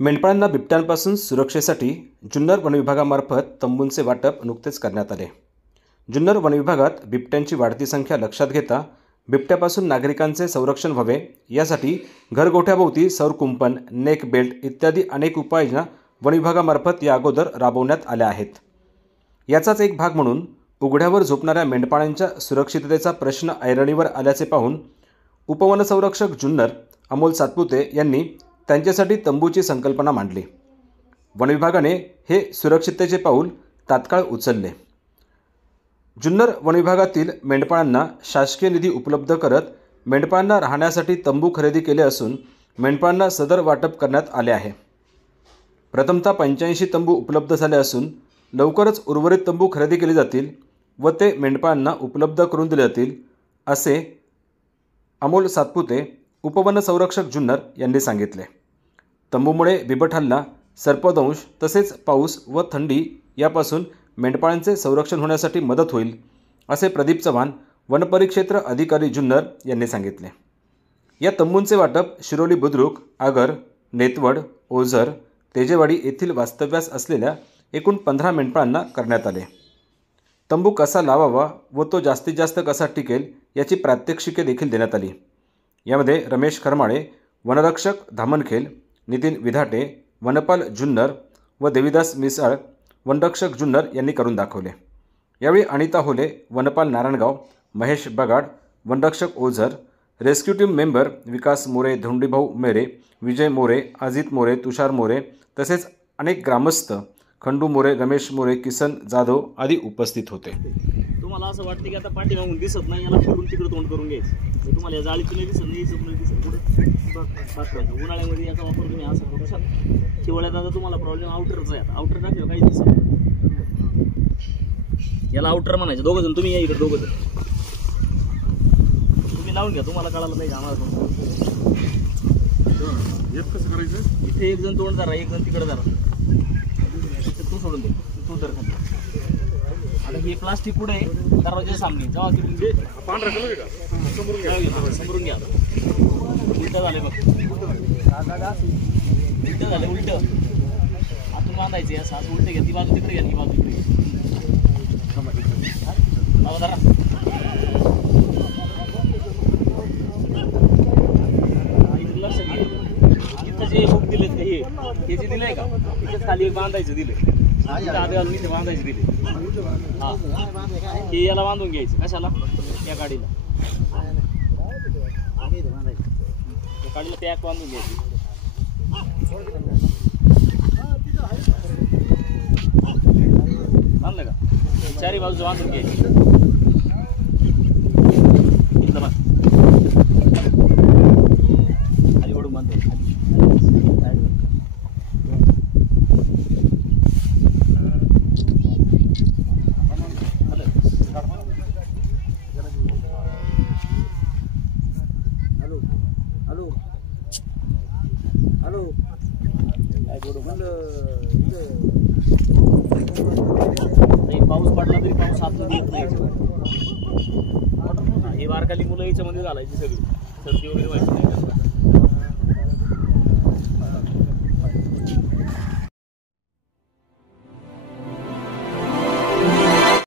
मेंढपाळांना बिबट्यांपासून सुरक्षेसाठी जुन्नर वनविभागामार्फत तंबूंचे वाटप नुकतेच करण्यात आले। जुन्नर वनविभागात बिबट्यांची वाढती संख्या लक्षात घेता बिबट्यापासून नागरिकांचे संरक्षण व्हावे यासाठी घरगोठ्याभोवती सौर कुंपण, नेक बेल्ट इत्यादी अनेक उपाययोजना वनविभागामार्फत या अगोदर राबवण्यात आल्या आहेत। याचाच एक भाग म्हणून उघड्यावर झोपणाऱ्या मेंढपाळांच्या सुरक्षिततेचा प्रश्न ऐरणीवर आल्याचे पाहून उपवनसंरक्षक जुन्नर अमोल सातपुते यांनी त्यांच्यासाठी तंबूची संकल्पना मांडली। वनविभागाने हे सुरक्षिततेचे पाऊल तात्काळ उचलले। जुन्नर वनविभागातील मेंढपाळांना शासकीय निधी उपलब्ध करत मेंढपाळांना राहण्यासाठी तंबू खरेदी केले असून मेंढपाळांना सदर वाटप करण्यात आले आहे। प्रथमतः 85 तंबू उपलब्ध झाले असून लवकरच उर्वरित तंबू खरेदी केले जातील व ते मेंढपाळांना उपलब्ध करून दिले जातील, असे अमोल सातपुते उपवनसंरक्षक जुन्नर यांनी सांगितले। तंबूमुळे बिबट हल्ला, सर्पदंश तसेच पाऊस व थंडी यापासून मेंढपाळांचे संरक्षण होण्यासाठी मदत होईल, असे प्रदीप चव्हाण वनपरिक्षेत्र अधिकारी जुन्नर यांनी सांगितले। या तंबूंचे वाटप शिरोली बुद्रुक, आगर, नेतवड, ओझर, तेजेवाडी येथील वास्तव्यास असलेल्या एकूण 15 मेंढपाळांना करण्यात आले। तंबू कसा लावावा व तो जास्तीत जास्त कसा टिकेल याची प्रात्यक्षिके देखील देण्यात आली। यामध्ये रमेश खरमाळे, वनरक्षक धामणखेल, नितीन विधाटे, वनपाल जुन्नर व देवीदास मिसाळ, वनरक्षक जुन्नर यांनी करून दाखवले। यावेळी अनिता होले, वनपाल नारायणगाव, महेश बगाड, वनरक्षक ओझर, रेस्क्यू टीम मेंबर विकास मोरे, धोंडीभाऊ मेरे, विजय मोरे, अजित मोरे, तुषार मोरे तसेच अनेक ग्रामस्थ खंडू मोरे, रमेश मोरे, किसन जाधव आदी उपस्थित होते। तुम्हाला असं वाटतं की आता पाठीमागून दिसत नाही, याला फिरून तिकडे तोंड करून घ्यायचं। तुम्हाला या जाळीतून दिसत नाही, पुढे उन्हाळ्यामध्ये याचा वापर तुम्ही असा करू शकता। हिवाळ्यात आता तुम्हाला प्रॉब्लेम आउटरचा आहे, आउटर टाकलं काही दिसत नाही, याला आउटर म्हणायचं। दोघं जण तुम्ही या इकडे, दोघं जण तुम्ही लावून घ्या, तुम्हाला कळालं पाहिजे आम्हाला। कसं करायचं, इथे एक जण तोंड धरा, एक जण तिकडे धरा, तू सोडून दे, तू धर खाली। आता हे प्लास्टिक पुढे दरवाजा सामने जेव्हा तिकडे पांढरा कलर का समोरून घ्या। उलट झाले बघ, उलट झाले, उलट आतून बांधायचे असं, असं उलट घ्या, ती बाजू तिकडे घ्या, ती बाजू तिकडे धरा। लक्ष घे, इथं जे हुक दिलेत हे जे दिलंय का, तिथेच खाली बांधायचं दिले, घालून इथे बांधायचे दिले। हा, हे याला बांधून घ्यायचं, कशाला, या गाडीला, गाडीला पॅक बांधून घ्यायची। बांधलं का, चारी बाजूचं बांधून घ्यायची। खाली ओढून बांधतो, पाऊस पडला तरी पाऊस हातून येत नाही। हे वारकाली मुलं याच्यामध्ये घालायची, सगळी सर्दी वगैरे व्हायची नाही।